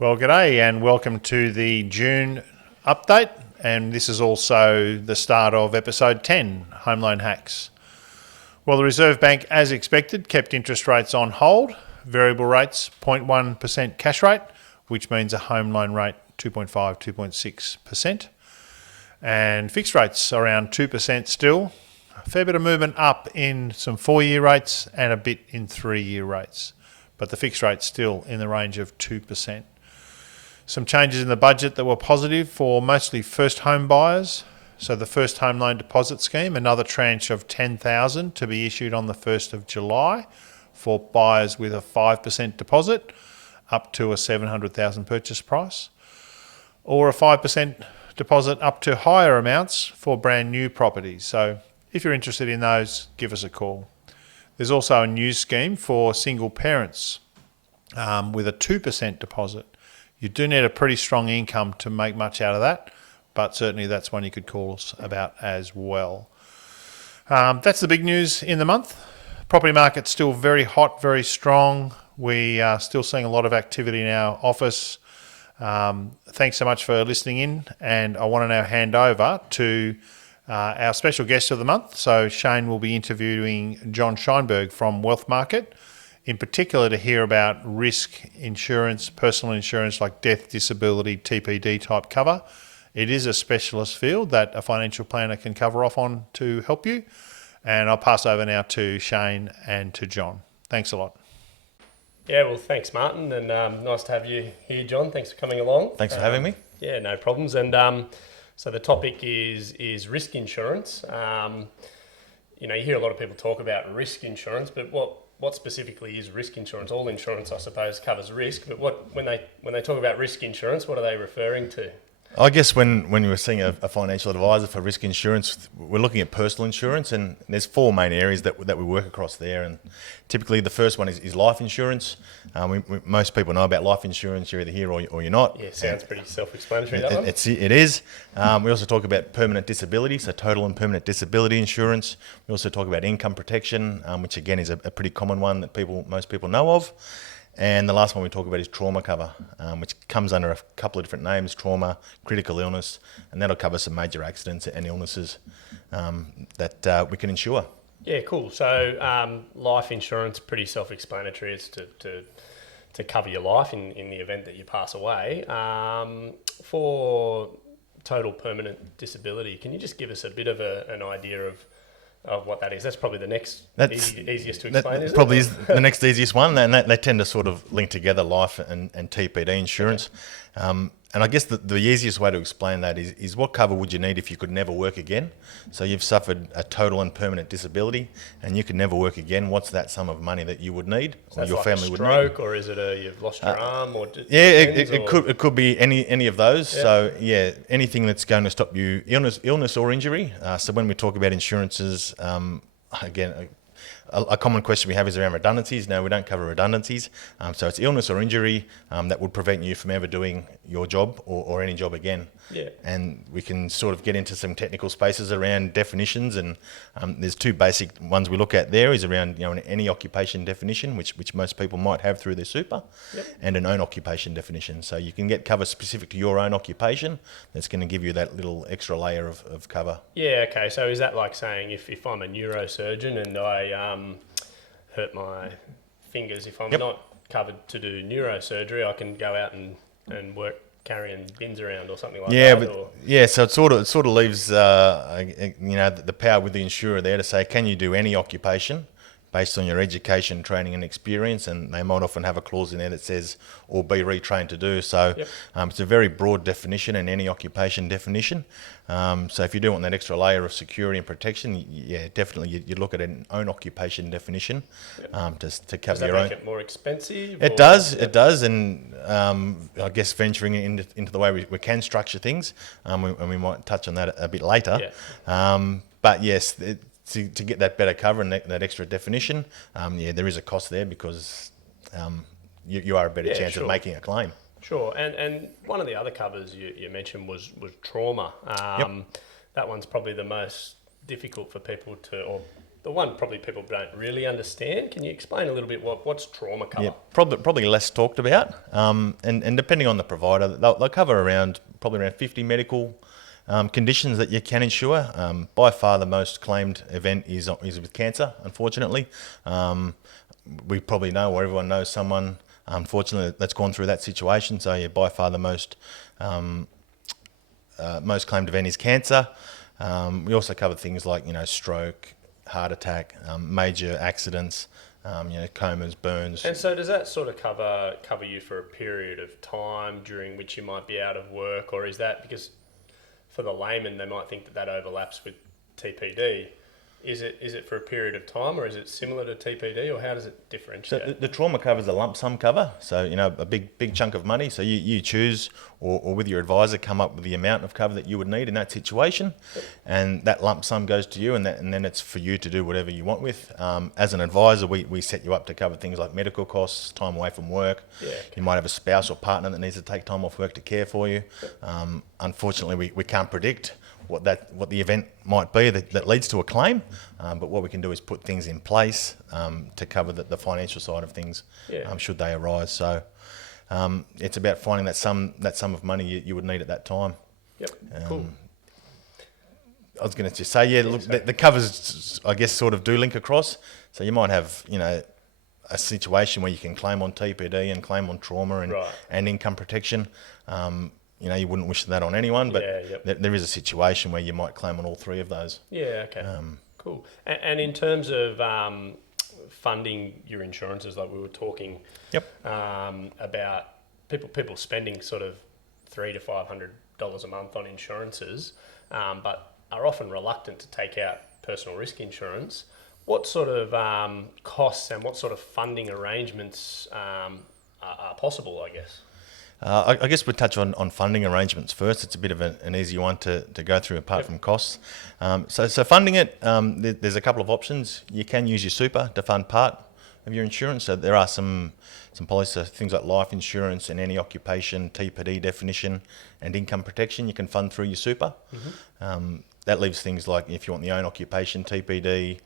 Well, g'day and welcome to the June update, and this is also the start of episode 10, Home Loan Hacks. Well, the Reserve Bank, as expected, kept interest rates on hold, variable rates 0.1% cash rate, which means a home loan rate 2.5, 2.6%, and fixed rates around 2% still. A fair bit of movement up in some 4-year rates and a bit in 3-year rates, but the fixed rate's still in the range of 2%. Some changes in the budget that were positive for mostly first home buyers. So the first home loan deposit scheme, another tranche of $10,000 to be issued on the 1st of July for buyers with a 5% deposit up to a $700,000 purchase price, or a 5% deposit up to higher amounts for brand new properties. So if you're interested in those, give us a call. There's also a new scheme for single parents with a 2% deposit. You do need a pretty strong income to make much out of that, but certainly that's one you could call us about as well. That's the big news in the month. Property market's still very hot, very strong. We are still seeing a lot of activity in our office. Thanks so much for listening in, and I want to now hand over to our special guest of the month. So Shane will be interviewing Jon Shineberg from Wealth Market, in particular to hear about risk insurance, personal insurance like death, disability, TPD type cover. It is a specialist field that a financial planner can cover off on to help you. And I'll pass over now to Shane and to Jon. Thanks a lot. Yeah, well, thanks, Martin, and nice to have you here, Jon. Thanks for coming along. Thanks for having me. Yeah, no problems. And so the topic is risk insurance. You hear a lot of people talk about risk insurance, but what specifically is risk insurance? All insurance, I suppose, covers risk, but when they talk about risk insurance, what are they referring to? I guess when you were seeing a financial advisor for risk insurance, we're looking at personal insurance, and there's 4 main areas that we work across there. And typically the first one is life insurance. Most people know about life insurance. You're either here or you're not. Yeah, sounds pretty self-explanatory, that one. It is. We also talk about permanent disability, so total and permanent disability insurance. We also talk about income protection, which again is a pretty common one that most people know of. And the last one we talk about is trauma cover, which comes under a couple of different names: trauma, critical illness, and that'll cover some major accidents and illnesses that we can insure. Yeah, cool. So life insurance, pretty self-explanatory. It's to cover your life in the event that you pass away. For total permanent disability, can you just give us a bit of an idea of what that is? That's probably the next easiest to explain, isn't probably it? is the next easiest one, and they tend to sort of link together life and TPD insurance. Okay. And I guess the easiest way to explain that is what cover would you need if you could never work again? So you've suffered a total and permanent disability and you could never work again. What's that sum of money that you would need, or your family would need? Stroke, or is it you've lost your arm, or it could be any of those. Yeah. So yeah, anything that's going to stop you, illness or injury. So when we talk about insurances, again, a common question we have is around redundancies. No, we don't cover redundancies. So it's illness or injury that would prevent you from ever doing your job or any job again. Yeah. And we can sort of get into some technical spaces around definitions, and there's 2 basic ones we look at there is around any occupation definition, which most people might have through their super, yep, and an own occupation definition. So you can get cover specific to your own occupation that's going to give you that little extra layer of cover. Yeah, okay. So is that like saying if I'm a neurosurgeon and I hurt my fingers, if I'm not covered to do neurosurgery, I can go out and work carrying bins around or something like that? So it sort of leaves the power with the insurer there to say, can you do any occupation based on your education, training and experience, and they might often have a clause in there that says, or be retrained to do. So yep, it's a very broad definition and any occupation definition. So if you do want that extra layer of security and protection, yeah, definitely you'd look at an own occupation definition, yep, to cover your Does own. that make it more expensive? It does, and I guess venturing into the way we can structure things, and we might touch on that a bit later. Yeah. But yes, to get that better cover and that extra definition, there is a cost there because you are a better chance of making a claim. Sure, and one of the other covers you mentioned was trauma. Yep. That one's probably the most difficult for people to, or the one probably people don't really understand. Can you explain a little bit what's trauma cover? Yeah, probably less talked about. And depending on the provider, they'll cover probably around 50 medical conditions that you can insure. By far, the most claimed event is with cancer. Unfortunately, we probably know, or everyone knows someone, unfortunately, that's gone through that situation. So yeah, by far the most claimed event is cancer. We also cover things like stroke, heart attack, major accidents, comas, burns. And so does that sort of cover you for a period of time during which you might be out of work, or is that because for the layman they might think that overlaps with TPD? Is it for a period of time, or is it similar to TPD, or how does it differentiate? So the trauma cover is a lump sum cover, so a big chunk of money. So you choose, or with your advisor, come up with the amount of cover that you would need in that situation, and that lump sum goes to you, and then it's for you to do whatever you want with. As an advisor, we set you up to cover things like medical costs, time away from work. Yeah, okay. You might have a spouse or partner that needs to take time off work to care for you. Unfortunately, we can't predict what the event might be that leads to a claim, but what we can do is put things in place to cover the financial side of things, should they arise. So it's about finding that sum of money you would need at that time. Yep. Cool. I was going to just say, look, the covers, I guess, sort of do link across. So you might have, a situation where you can claim on TPD and claim on trauma and income protection. You wouldn't wish that on anyone, but there is a situation where you might claim on all three of those. Yeah, okay. Cool. And in terms of funding your insurances, like we were talking about people spending sort of $300 to $500 a month on insurances, but are often reluctant to take out personal risk insurance. What sort of costs and what sort of funding arrangements are possible, I guess? I guess we'll touch on funding arrangements first. It's a bit of an easy one to go through apart from costs. So funding it, there's a couple of options. You can use your super to fund part of your insurance. So there are some policies, things like life insurance and any occupation, TPD definition and income protection you can fund through your super. Mm-hmm. That leaves things like if you want the own occupation, TPD,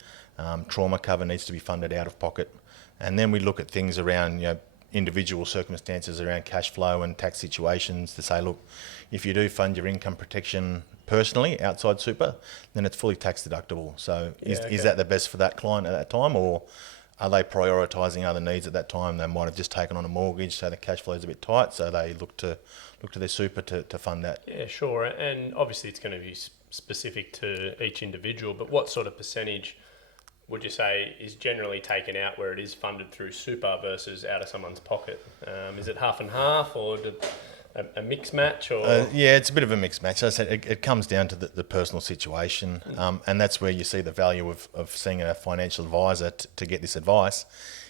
trauma cover needs to be funded out of pocket. And then we look at things around, individual circumstances around cash flow and tax situations to say, look, if you do fund your income protection personally outside super, then it's fully tax deductible. So is that the best for that client at that time, or are they prioritising other needs at that time? They might have just taken on a mortgage, so the cash flow is a bit tight, so they look to their super to fund that. Yeah, sure. And obviously it's going to be specific to each individual, but what sort of percentage would you say is generally taken out where it is funded through super versus out of someone's pocket? Is it half and half, or a mixed match? Or it's a bit of a mixed match. As I said, it comes down to the personal situation, and that's where you see the value of seeing a financial advisor to get this advice,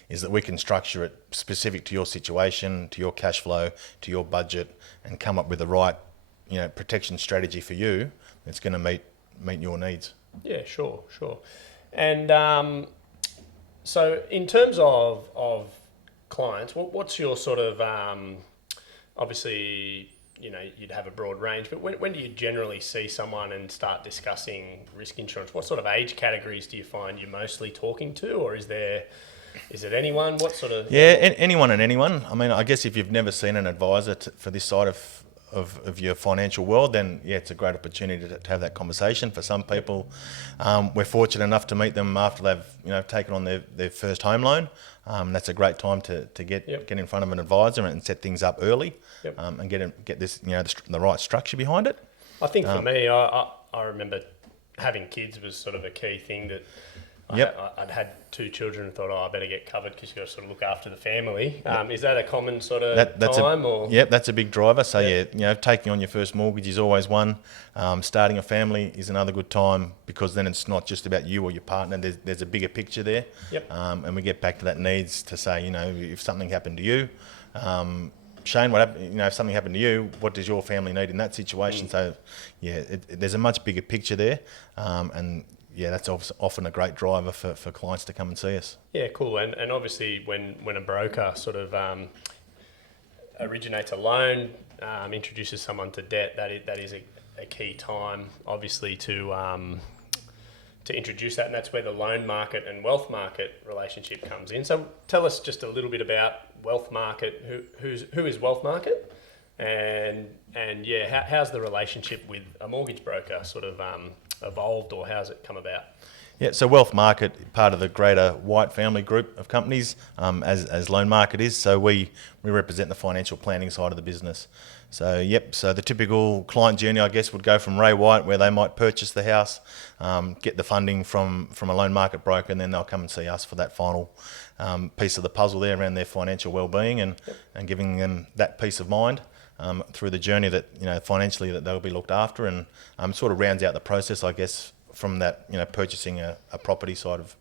is that we can structure it specific to your situation, to your cash flow, to your budget, and come up with the right protection strategy for you that's going to meet your needs. Yeah, sure. And so in terms of clients, what's your sort of, obviously, you'd have a broad range, but when do you generally see someone and start discussing risk insurance? What sort of age categories do you find you're mostly talking to, or is it anyone? What sort of... Yeah, anyone and anyone. I mean, I guess if you've never seen an advisor for this side of your financial world, then it's a great opportunity to have that conversation. For some people, we're fortunate enough to meet them after they've taken on their first home loan. That's a great time to get in front of an advisor and set things up early, and get this the right structure behind it. I think for me, I remember having kids was sort of a key thing that. I'd had 2 children and thought, I better get covered because you've got to sort of look after the family. Is that a common sort of time? That's a big driver. So taking on your first mortgage is always one. Starting a family is another good time, because then it's not just about you or your partner. There's a bigger picture there. And we get back to that needs to say, if something happened to you, Shane, what happened? If something happened to you, what does your family need in that situation? So there's a much bigger picture there, and that's often a great driver for clients to come and see us. Yeah, cool. And obviously when a broker sort of originates a loan, introduces someone to debt, that is a key time, obviously, to to introduce that, and that's where the loan market and wealth market relationship comes in. So tell us just a little bit about wealth market. Who is wealth market, and yeah, how's the relationship with a mortgage broker sort of evolved, or how's it come about? Yeah, so wealth market, part of the greater White family group of companies, as loan market is. So we represent the financial planning side of the business. So so the typical client journey, I guess, would go from Ray White, where they might purchase the house, get the funding from a loan market broker, and then they'll come and see us for that final piece of the puzzle there around their financial well-being and giving them that peace of mind through the journey that, financially, that they'll be looked after, and sort of rounds out the process, I guess, from that, purchasing a property side of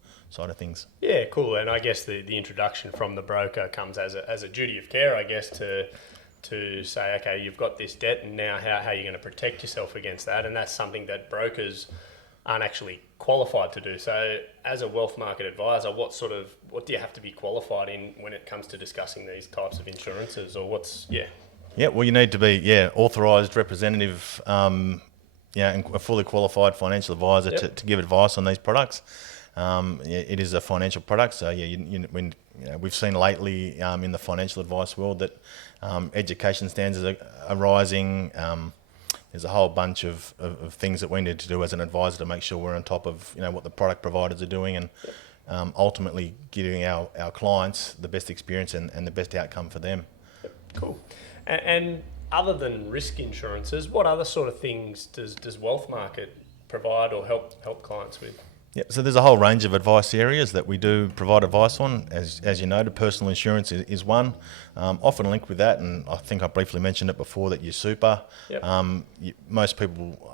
things. Yeah, cool. And I guess the introduction from the broker comes as a duty of care, I guess, to say, okay, you've got this debt, and now how are you going to protect yourself against that? And that's something that brokers aren't actually qualified to do. So as a wealth market advisor, what do you have to be qualified in when it comes to discussing these types of insurances, or Yeah, well, you need to be, authorised representative, and a fully qualified financial advisor to give advice on these products. It is a financial product, so we've seen lately in the financial advice world that education standards are rising. There's a whole bunch of things that we need to do as an advisor to make sure we're on top of what the product providers are doing, and ultimately giving our clients the best experience and the best outcome for them. Cool. And other than risk insurances, what other sort of things does wealth market provide or help clients with? Yeah, so there's a whole range of advice areas that we do provide advice on. As you know, personal insurance is one. Often linked with that, and I think I briefly mentioned it before, that your super. Yep.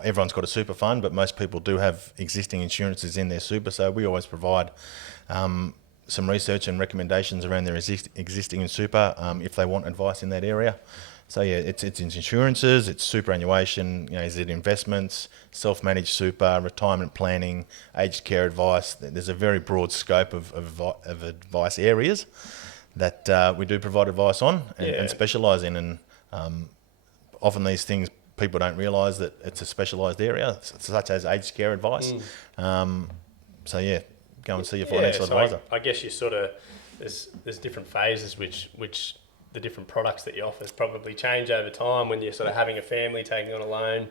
Everyone's got a super fund, but most people do have existing insurances in their super. So we always provide some research and recommendations around their existing super if they want advice in that area. So it's insurances, it's superannuation, is it investments, self-managed super, retirement planning, aged care advice. There's a very broad scope of advice areas that we do provide advice on and specialise in. And often these things, people don't realise that it's a specialised area, such as aged care advice. Go and see your financial advisor. I guess you there's different phases which the different products that you offer probably change over time when you're sort of having a family, taking on a loan,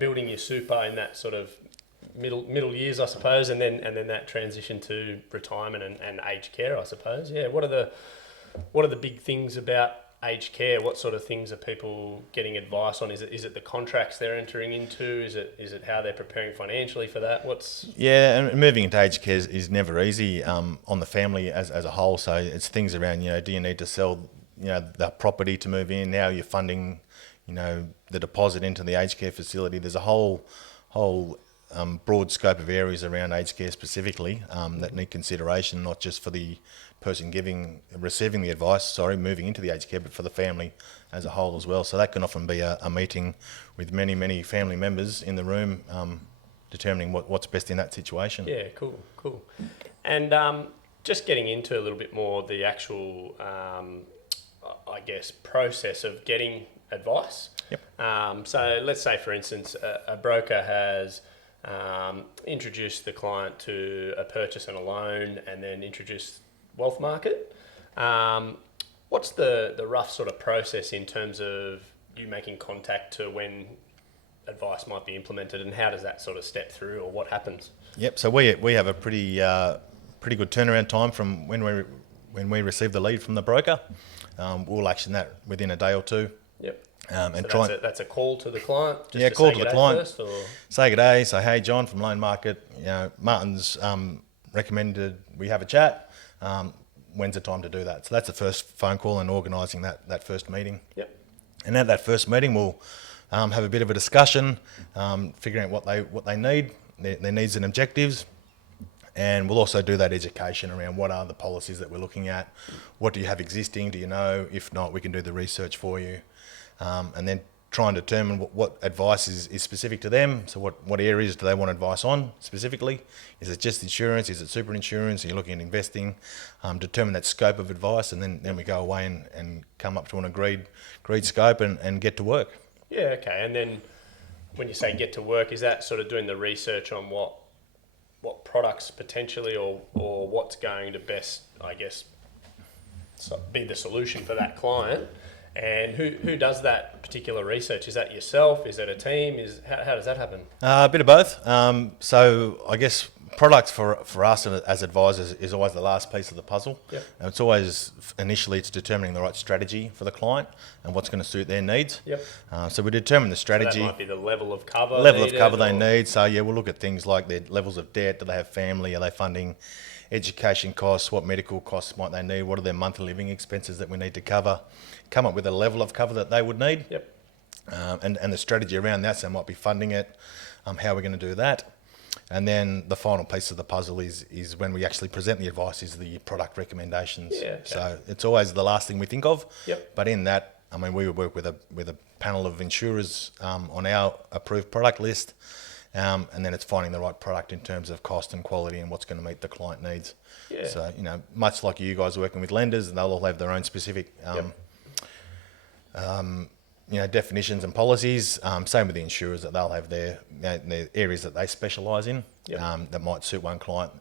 building your super in that sort of middle years, I suppose, and then that transition to retirement and aged care, I suppose. Yeah. What are the big things about aged care? What sort of things are people getting advice on? Is it the contracts they're entering into? Is it how they're preparing financially for that? And moving into aged care is never easy on the family as a whole. So it's things around, do you need to sell the property to move in? Now you're funding, the deposit into the aged care facility. There's a whole broad scope of areas around aged care specifically that need consideration, not just for the person receiving the advice, moving into the aged care, but for the family as a whole as well. So that can often be a meeting with many, many family members in the room, determining what's best in that situation. Yeah, cool. And just getting into a little bit more the actual process of getting advice. Yep. So let's say, for instance, a broker has introduced the client to a purchase and a loan, and then introduced wealth market. What's the rough sort of process in terms of you making contact to when advice might be implemented, and how does that sort of step through, or what happens? Yep. So we have a pretty good turnaround time from when we receive the lead from the broker. We'll action that within a day or two. Yep. And so that's a call to the client? Call to the client. First, or? Say good day, say, hey, John from Loan Market, Martin's recommended we have a chat. When's the time to do that? So that's the first phone call, and organising that first meeting. Yep. And at that first meeting, we'll have a bit of a discussion, figuring out what they need, their needs and objectives. And we'll also do that education around what are the policies that we're looking at, what do you have existing, do you know? If not, we can do the research for you. And then try and determine what advice is specific to them. So what areas do they want advice on specifically? Is it just insurance? Is it super insurance? Are you looking at investing? Determine that scope of advice, and then we go away and come up to an agreed scope and get to work. Yeah, okay. And then when you say get to work, is that sort of doing the research on what what products potentially or what's going to best, I guess, be the solution for that client. And who does that particular research? Is that yourself? Is it a team? How does that happen? A bit of both. So I guess products for us as advisors is always the last piece of the puzzle. Yep. And it's always initially it's determining the right strategy for the client and what's going to suit their needs. Yep. So we determine the strategy. So that might be the level of cover. They need. So yeah, we'll look at things like their levels of debt. Do they have family? Are they funding education costs? What medical costs might they need? What are their monthly living expenses that we need to cover? Come up with a level of cover that they would need. Yep. And the strategy around that. So they might be funding it. How we're going to do that. And then the final piece of the puzzle is when we actually present the advice is the product recommendations. Yeah, okay. So it's always the last thing we think of. Yep. But in that, I mean, we would work with a panel of insurers on our approved product list, and then it's finding the right product in terms of cost and quality and what's going to meet the client needs. Yeah. So much like you guys working with lenders, and they'll all have their own specific. Definitions and policies. Same with the insurers, that they'll have their areas that they specialise in. Yep. That might suit one client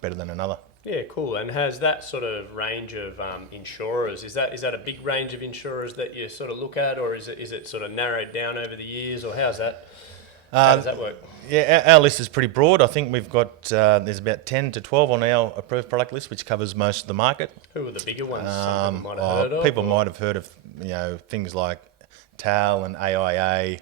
better than another. Yeah, cool. And has that sort of range of insurers, is that a big range of insurers that you sort of look at, or is it sort of narrowed down over the years, or how does that work? Yeah, our list is pretty broad. I think we've got there's about 10 to 12 on our approved product list, which covers most of the market. Who are the bigger ones? Some people might have heard of. People might have heard of things like TAL and AIA,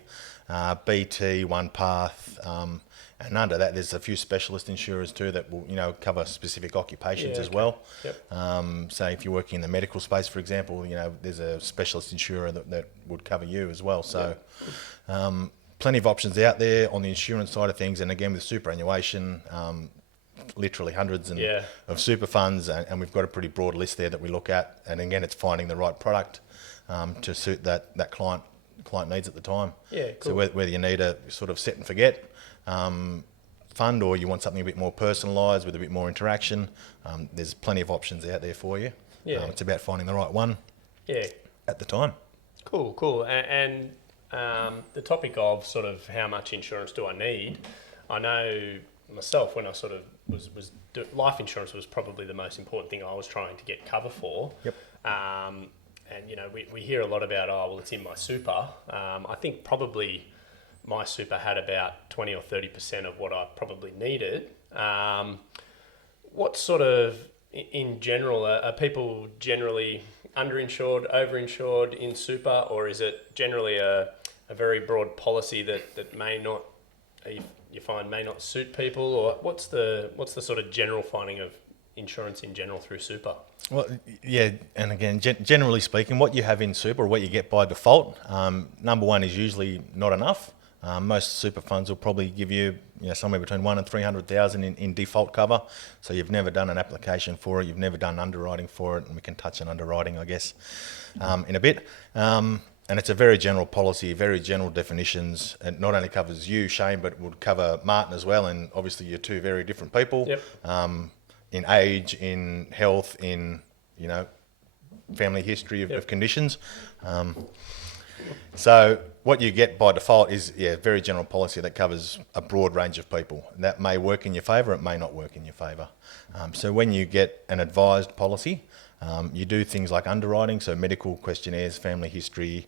BT, OnePath, and under that there's a few specialist insurers too that will cover specific occupations as well. Yep. Say if you're working in the medical space, for example, there's a specialist insurer that would cover you as well. So plenty of options out there on the insurance side of things, and again with superannuation, literally hundreds of super funds, and we've got a pretty broad list there that we look at, and again it's finding the right product to suit that client needs at the time. Yeah, cool. So whether you need a sort of set and forget fund, or you want something a bit more personalised with a bit more interaction, there's plenty of options out there for you. Yeah. It's about finding the right one at the time. Cool. And the topic of sort of how much insurance do I need, I know myself when I sort of was life insurance was probably the most important thing I was trying to get cover for. Yep. And we hear a lot about, it's in my super. I think probably my super had about 20 or 30% of what I probably needed. What sort of, in general, are people generally underinsured, overinsured in super, or is it generally a very broad policy that may not, you find may not suit people, or what's the sort of general finding of insurance in general through super? Well, yeah, and again, generally speaking, what you have in super, or what you get by default, number one is usually not enough. Most super funds will probably give you, somewhere between 1 and 300,000 in default cover. So you've never done an application for it, you've never done underwriting for it, and we can touch on underwriting, I guess, in a bit. And it's a very general policy, very general definitions. It not only covers you, Shane, but would cover Martin as well. And obviously, you're two very different people. Yep. In age, in health, in family history of conditions. So what you get by default is very general policy that covers a broad range of people. And that may work in your favour, it may not work in your favour. So when you get an advised policy, you do things like underwriting, so medical questionnaires, family history,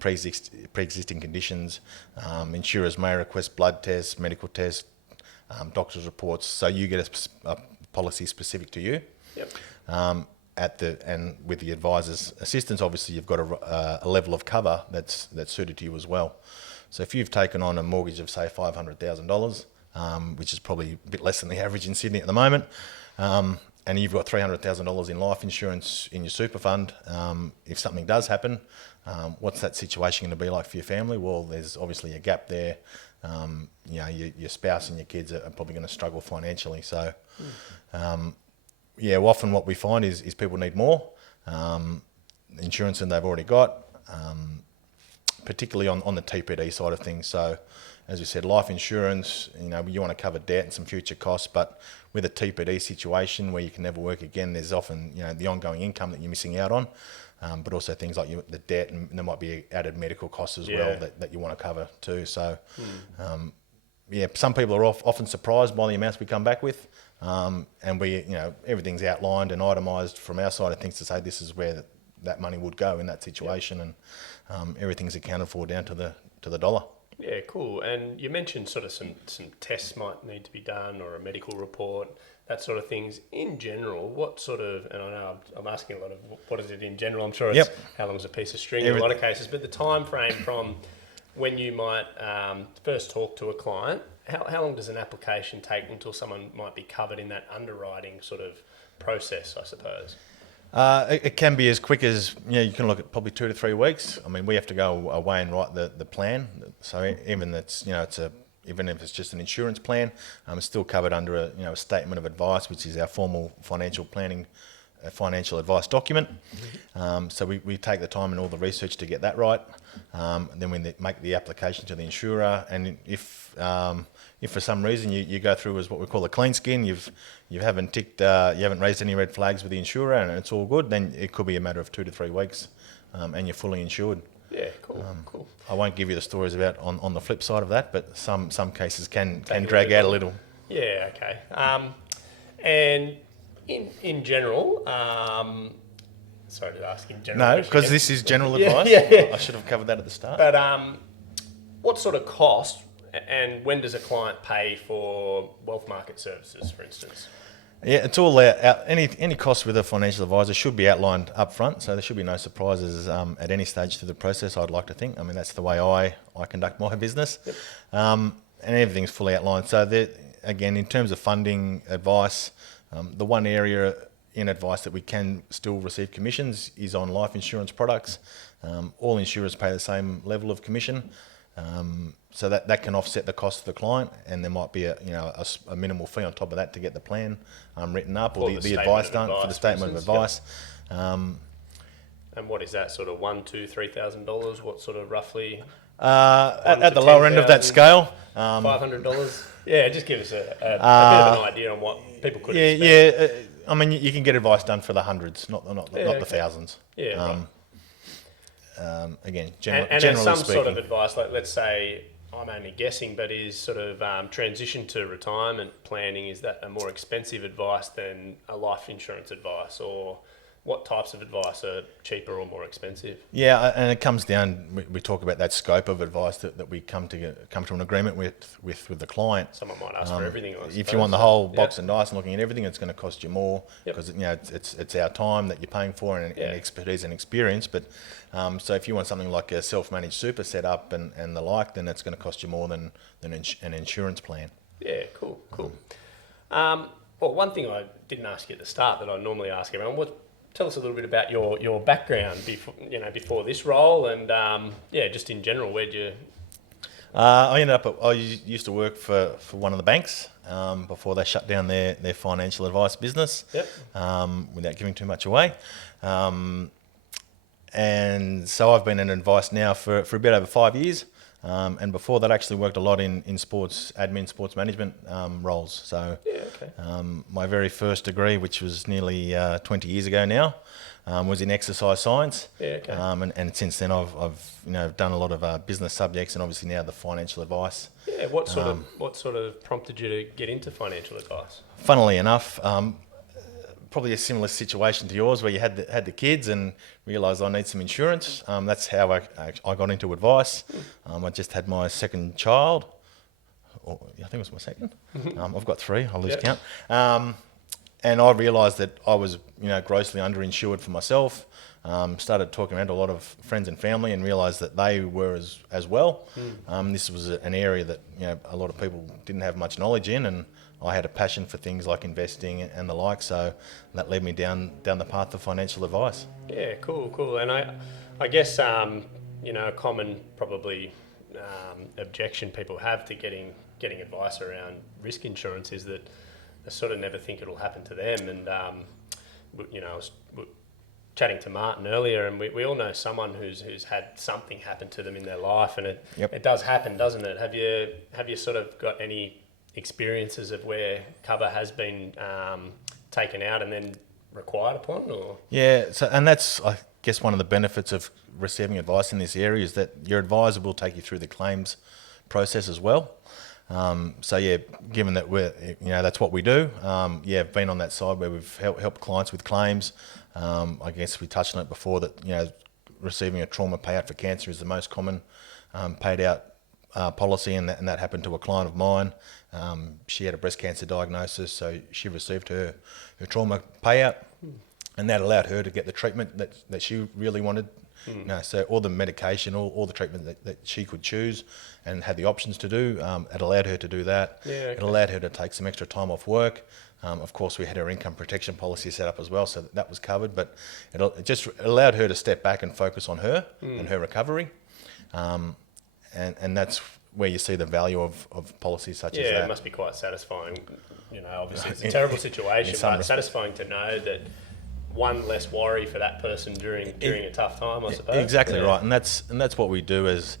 pre-existing conditions. Insurers may request blood tests, medical tests, doctor's reports. So you get a policy specific to you. Yep. And with the advisor's assistance, obviously you've got a level of cover that's suited to you as well. So if you've taken on a mortgage of say $500,000, which is probably a bit less than the average in Sydney at the moment, and you've got $300,000 in life insurance in your super fund, if something does happen, what's that situation going to be like for your family? Well, there's obviously a gap there. Your spouse and your kids are probably going to struggle financially. So, often what we find is people need more insurance than they've already got, particularly on the TPD side of things. So, as we said, life insurance, you want to cover debt and some future costs, but with a TPD situation where you can never work again, there's often, the ongoing income that you're missing out on, but also things like the debt, and there might be added medical costs as well that you want to cover too. So, some people are often surprised by the amounts we come back with, and everything's outlined and itemised from our side of things to say this is where that money would go in that situation, and everything's accounted for down to the dollar. Yeah, cool. And you mentioned sort of some tests might need to be done, or a medical report, that sort of things. In general, what sort of, and I know I'm asking a lot of what is it in general, I'm sure it's how long is a piece of string in a lot of cases, but the time frame from when you might first talk to a client, how long does an application take until someone might be covered in that underwriting sort of process, I suppose? It can be as quick as, you can look at probably 2 to 3 weeks. I mean, we have to go away and write the plan. So even even if it's just an insurance plan, it's still covered under a statement of advice, which is our formal financial advice document. So we take the time and all the research to get that right. And then we make the application to the insurer, and if for some reason you go through as what we call a clean skin, you haven't raised any red flags with the insurer and it's all good, then it could be a matter of 2 to 3 weeks, and you're fully insured. Yeah, cool. I won't give you the stories about on the flip side of that, but some cases can drag out a little. Yeah, okay. And in general, sorry to ask in general. No, because this is general advice. Yeah. I should have covered that at the start. But what sort of cost and when does a client pay for wealth market services, for instance? Yeah, it's all any cost with a financial advisor should be outlined up front, so there should be no surprises at any stage through the process, I'd like to think. I mean, that's the way I conduct my business. Yep. And everything's fully outlined. So again, in terms of funding advice, the one area in advice that we can still receive commissions is on life insurance products. All insurers pay the same level of commission. So that can offset the cost of the client, and there might be a minimal fee on top of that to get the plan written up, or the advice done for the statement of advice. And what is that, sort of $1,000, $2,000, $3,000? What sort of roughly? At the lower end of that scale, $500. Yeah, just give us a bit of an idea on what people could expect. Yeah. I mean, you can get advice done for the hundreds, not the thousands. Yeah. Again, generally speaking. Sort of advice, like let's say, I'm only guessing, but is sort of transition to retirement planning, is that a more expensive advice than a life insurance advice, or what types of advice are cheaper or more expensive? Yeah, and it comes down, we talk about that scope of advice that we come to an agreement with the client. Someone might ask for everything, I suppose. If you want the whole box and dice and looking at everything, it's going to cost you more, because it's our time that you're paying for, and expertise and experience. But so if you want something like a self-managed super setup and the like, then that's going to cost you more than an insurance plan. Yeah, cool. Well, one thing I didn't ask you at the start that I normally ask everyone, tell us a little bit about your background before this role, and just in general, where'd you? I used to work for one of the banks before they shut down their financial advice business. Yep. Without giving too much away. And so I've been in advice now for a bit over 5 years. And before that, I actually worked a lot in sports admin, sports management roles. So my very first degree, which was nearly 20 years ago now, was in exercise science. And since then, I've done a lot of business subjects, and obviously now the financial advice. Yeah. What sort of prompted you to get into financial advice? Funnily enough, probably a similar situation to yours, where you had the kids and realised I need some insurance. That's how I got into advice. I just had my second child, or I think it was my second. I've got 3. I lose count. And I realised that I was grossly underinsured for myself. Started talking around to a lot of friends and family, and realised that they were as well. This was an area that a lot of people didn't have much knowledge in, and I had a passion for things like investing and the like, so that led me down the path of financial advice. Yeah, cool. And I guess a common probably objection people have to getting advice around risk insurance is that they sort of never think it'll happen to them. And I was chatting to Martin earlier, and we all know someone who's had something happen to them in their life, and it does happen, doesn't it? Have you sort of got any experiences of where cover has been taken out and then required upon, or? Yeah, and that's, I guess, one of the benefits of receiving advice in this area, is that your advisor will take you through the claims process as well. So yeah, given that that's what we do, been on that side where we've helped clients with claims. I guess we touched on it before that, receiving a trauma payout for cancer is the most common paid out policy, and that happened to a client of mine. She had a breast cancer diagnosis, so she received her trauma payout, and that allowed her to get the treatment that she really wanted. So all the medication, all the treatment that she could choose and had the options to do, it allowed her to do that. Yeah, okay. It allowed her to take some extra time off work. Of course, we had her income protection policy set up as well, so that was covered, but it just allowed her to step back and focus on her and her recovery. And that's where you see the value of policies such as that. Yeah, it must be quite satisfying. Obviously it's a terrible situation, but satisfying to know that one less worry for that person during a tough time, I suppose. Exactly right, and that's what we do as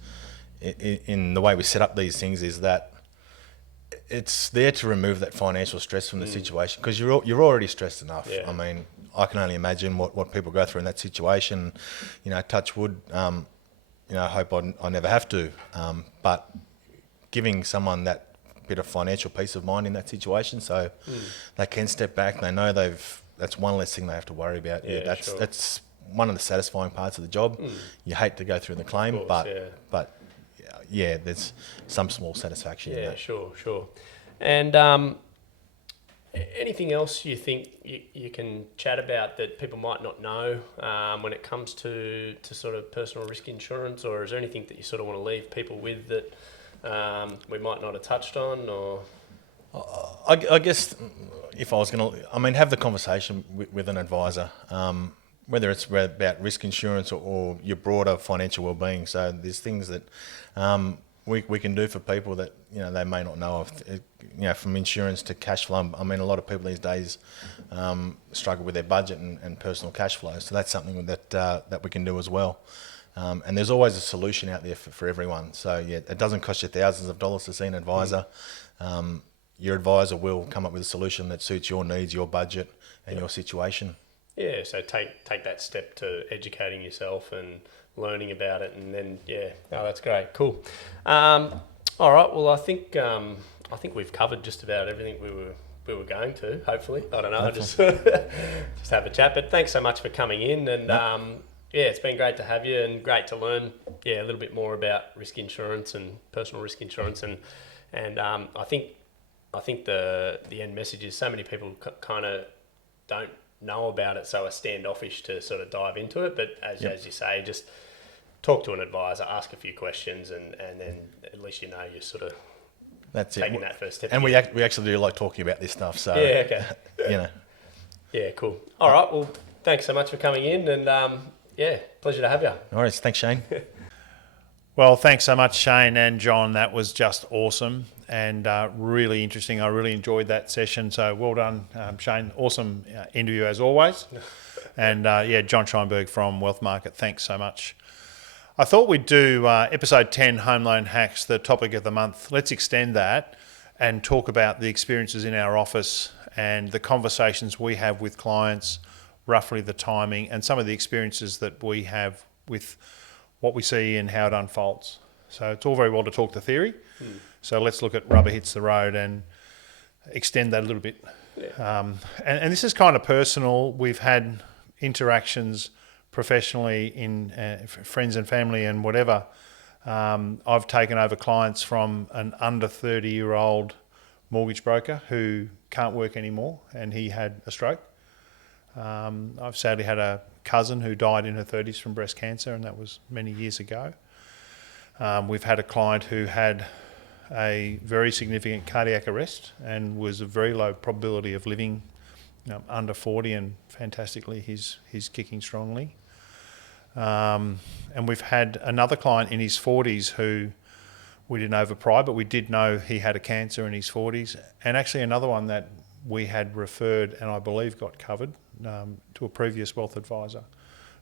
in the way we set up these things, is that it's there to remove that financial stress from the situation, because you're already stressed enough. Yeah. I mean, I can only imagine what people go through in that situation. Touch wood. I hope I never have to. But giving someone that bit of financial peace of mind in that situation, so they can step back. They know that's one less thing they have to worry about. Yeah, that's one of the satisfying parts of the job. You hate to go through the claim, course, but there's some small satisfaction in that. Sure. And anything else you think you can chat about that people might not know when it comes to sort of personal risk insurance, or is there anything that you sort of want to leave people with that we might not have touched on? Or I guess if I was going to, have the conversation with an advisor, whether it's about risk insurance or your broader financial well-being. So there's things that we can do for people that they may not know of. From insurance to cash flow. A lot of people these days struggle with their budget and personal cash flow. So that's something that we can do as well. And there's always a solution out there for everyone. So it doesn't cost you thousands of dollars to see an advisor. Your advisor will come up with a solution that suits your needs, your budget, and your situation. Yeah, so take that step to educating yourself and learning about it, and then that's great, cool. All right, well I think we've covered just about everything we were going to. Hopefully, I don't know, just have a chat. But thanks so much for coming in, and it's been great to have you and great to learn a little bit more about risk insurance and personal risk insurance, and I think the end message is so many people kind of don't know about it, so are standoffish to sort of dive into it. But as you say, just talk to an advisor, ask a few questions, and then at least you're sort of taking that first step. And we actually do like talking about this stuff. So okay. Yeah, cool. All right, well, thanks so much for coming in, and pleasure to have you. All right, thanks, Shane. Well, thanks so much, Shane and John. That was just awesome and really interesting. I really enjoyed that session. So well done, Shane. Awesome interview as always. And Jon Shineberg from Wealth Market. Thanks so much. I thought we'd do episode 10, Home Loan Hacks, the topic of the month. Let's extend that and talk about the experiences in our office and the conversations we have with clients, roughly the timing, and some of the experiences that we have with what we see and how it unfolds. So it's all very well to talk the theory. So let's look at rubber hits the road and extend that a little bit. Yeah. And this is kind of personal. We've had interactions professionally in friends and family and whatever. I've taken over clients from an under 30-year-old mortgage broker who can't work anymore, and he had a stroke. I've sadly had a cousin who died in her 30s from breast cancer, and that was many years ago. We've had a client who had a very significant cardiac arrest and was a very low probability of living, under 40, and fantastically he's kicking strongly. And we've had another client in his 40s who we didn't know prior, but we did know he had a cancer in his 40s, and actually another one that we had referred and I believe got covered to a previous wealth advisor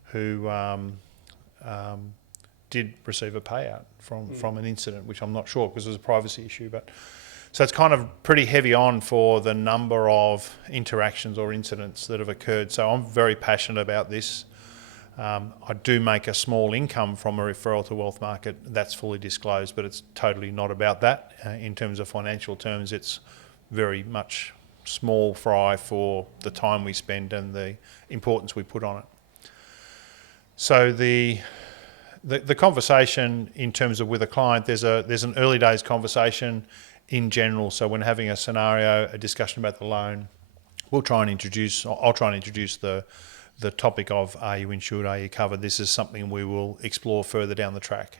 who did receive a payout from an incident, which I'm not sure because it was a privacy issue. But so it's kind of pretty heavy on for the number of interactions or incidents that have occurred. So I'm very passionate about this. I do make a small income from a referral to wealth market. That's fully disclosed, but it's totally not about that. In terms of financial terms, it's very much small fry for the time we spend and the importance we put on it. So the conversation in terms of with a client, there's an early days conversation in general. So when having a scenario, a discussion about the loan, I'll try and introduce the topic of, are you insured, are you covered? This is something we will explore further down the track.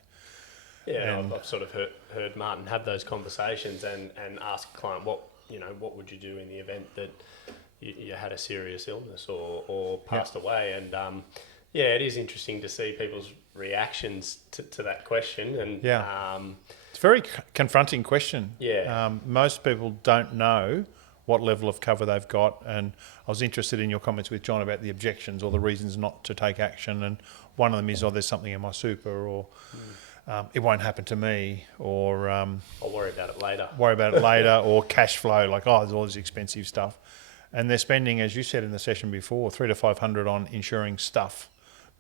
Yeah, and I've sort of heard Martin have those conversations and ask a client, what would you do in the event that you had a serious illness or passed away? And it is interesting to see people's reactions to that question. And it's a very confronting question. Yeah. Most people don't know what level of cover they've got, and I was interested in your comments with John about the objections or the reasons not to take action, and one of them is, there's something in my super, or it won't happen to me, or I'll worry about it later. Or cash flow, like, there's all this expensive stuff, and they're spending, as you said in the session before, 300 to 500 on insuring stuff,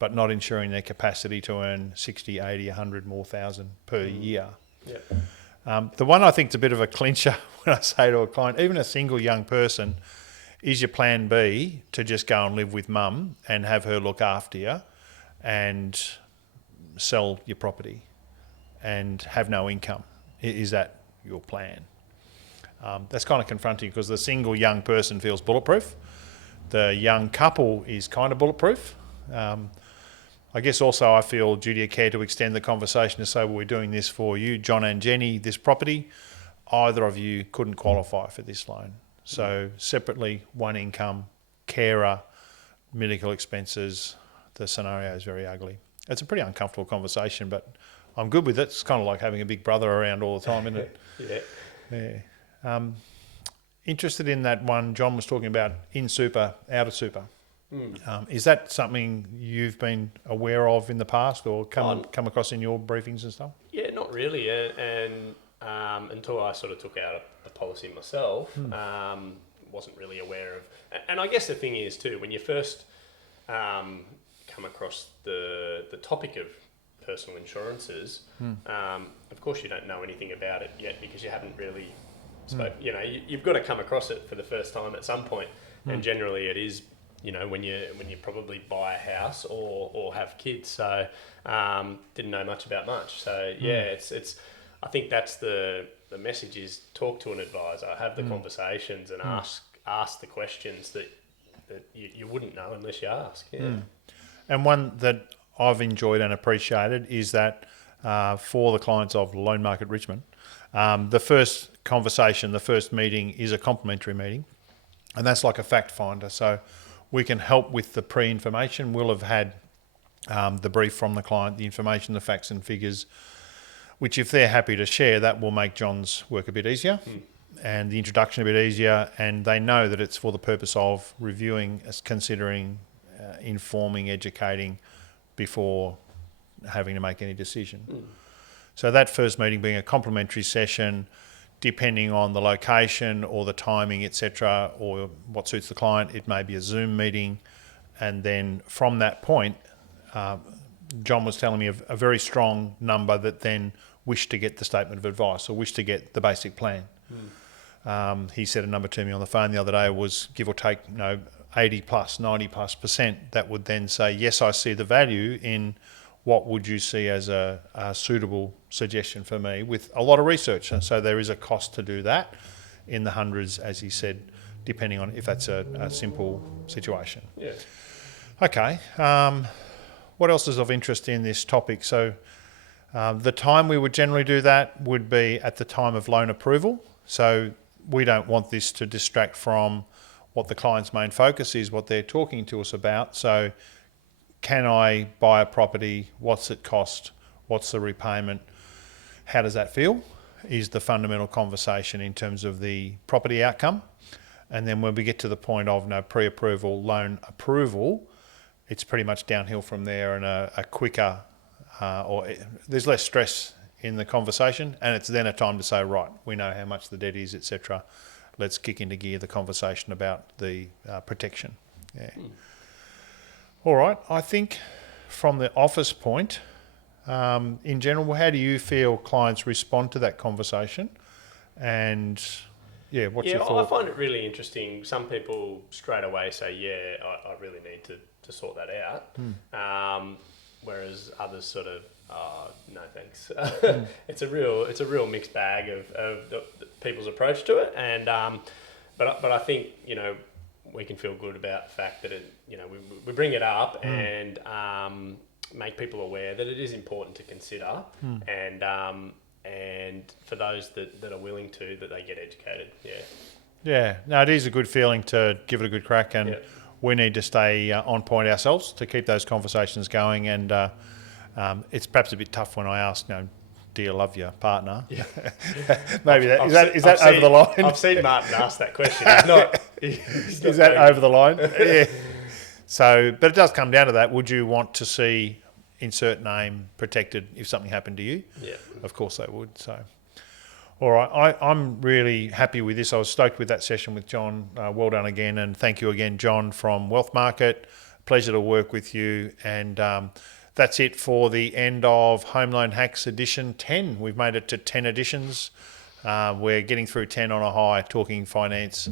but not insuring their capacity to earn 60, 80, 100 more thousand per year. Yeah. The one I think is a bit of a clincher when I say to a client, even a single young person, is your plan B to just go and live with mum and have her look after you and sell your property and have no income? Is that your plan? That's kind of confronting because the single young person feels bulletproof. The young couple is kind of bulletproof. I guess also I feel duty of care to extend the conversation to say, well, we're doing this for you, John and Jenny, this property. Either of you couldn't qualify for this loan. So separately, one income, carer, medical expenses, the scenario is very ugly. It's a pretty uncomfortable conversation, but I'm good with it. It's kind of like having a big brother around all the time, isn't it? Yeah. Interested in that one John was talking about, in super, out of super. Is that something you've been aware of in the past or come across in your briefings and stuff? Yeah, not really. And until I sort of took out a policy myself, wasn't really aware of. And I guess the thing is too, when you first come across the topic of personal insurances, of course you don't know anything about it yet because you haven't really spoke. You've got to come across it for the first time at some point, and generally it is. When you probably buy a house or have kids, so didn't know much about much. So it's. I think that's the message is talk to an advisor, have the conversations, and ask the questions that you wouldn't know unless you ask. Yeah. And one that I've enjoyed and appreciated is that for the clients of Loan Market Richmond, the first conversation, the first meeting is a complimentary meeting, and that's like a fact finder. So we can help with the pre-information. We'll have had the brief from the client, the information, the facts and figures, which if they're happy to share, that will make John's work a bit easier and the introduction a bit easier. And they know that it's for the purpose of reviewing, considering, informing, educating before having to make any decision. So that first meeting being a complimentary session, depending on the location or the timing, etc., or what suits the client, it may be a Zoom meeting. And then from that point, John was telling me a very strong number that then wished to get the statement of advice or wished to get the basic plan. He said a number to me on the phone the other day was give or take 80 plus, 90 plus %. That would then say, yes, I see the value in what would you see as a suitable suggestion for me with a lot of research. And so there is a cost to do that in the hundreds, as he said, depending on if that's a simple situation. Yeah. Okay. What else is of interest in this topic? So the time we would generally do that would be at the time of loan approval. So we don't want this to distract from what the client's main focus is, what they're talking to us about. So can I buy a property? What's it cost? What's the repayment? How does that feel? Is the fundamental conversation in terms of the property outcome. And then when we get to the point of pre-approval, loan approval, it's pretty much downhill from there and a quicker, there's less stress in the conversation. And it's then a time to say, right, we know how much the debt is, etc. Let's kick into gear the conversation about the protection. Yeah. All right, I think from the office point, in general, how do you feel clients respond to that conversation? And what's your I thought? find it really interesting. Some people straight away say, I really need to sort that out. Whereas others sort of, no thanks. It's a real mixed bag of the people's approach to it. And but I think, we can feel good about the fact that we bring it up and make people aware that it is important to consider, and for those that are willing to, that they get educated. Yeah, no, it is a good feeling to give it a good crack, and we need to stay on point ourselves to keep those conversations going. And it's perhaps a bit tough when I ask, do you love your partner? Yeah. Maybe is that over the line? I've seen Martin ask that question. Is that over the line? Yeah. So, but it does come down to that. Would you want to see insert name protected if something happened to you? Yeah. Of course they would. So, all right. I'm really happy with this. I was stoked with that session with Jon. Well done again. And thank you again, Jon from Wealth Market. Pleasure to work with you. And that's it for the end of Home Loan Hacks edition 10. We've made it to 10 editions. We're getting through 10 on a high, talking finance,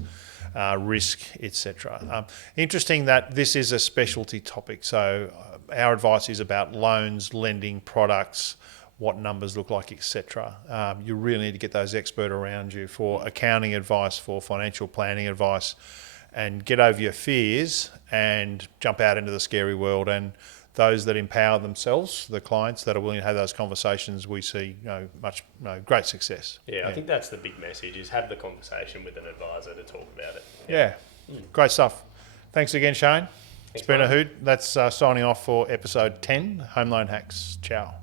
risk, etc. Interesting that this is a specialty topic. So our advice is about loans, lending, products, what numbers look like, etc. You really need to get those experts around you for accounting advice, for financial planning advice, and get over your fears and jump out into the scary world. And those that empower themselves, the clients that are willing to have those conversations, we see great success. Yeah, I think that's the big message, is have the conversation with an advisor to talk about it. Yeah. Great stuff. Thanks again, Shane. It's been a hoot. That's signing off for episode 10, Home Loan Hacks. Ciao.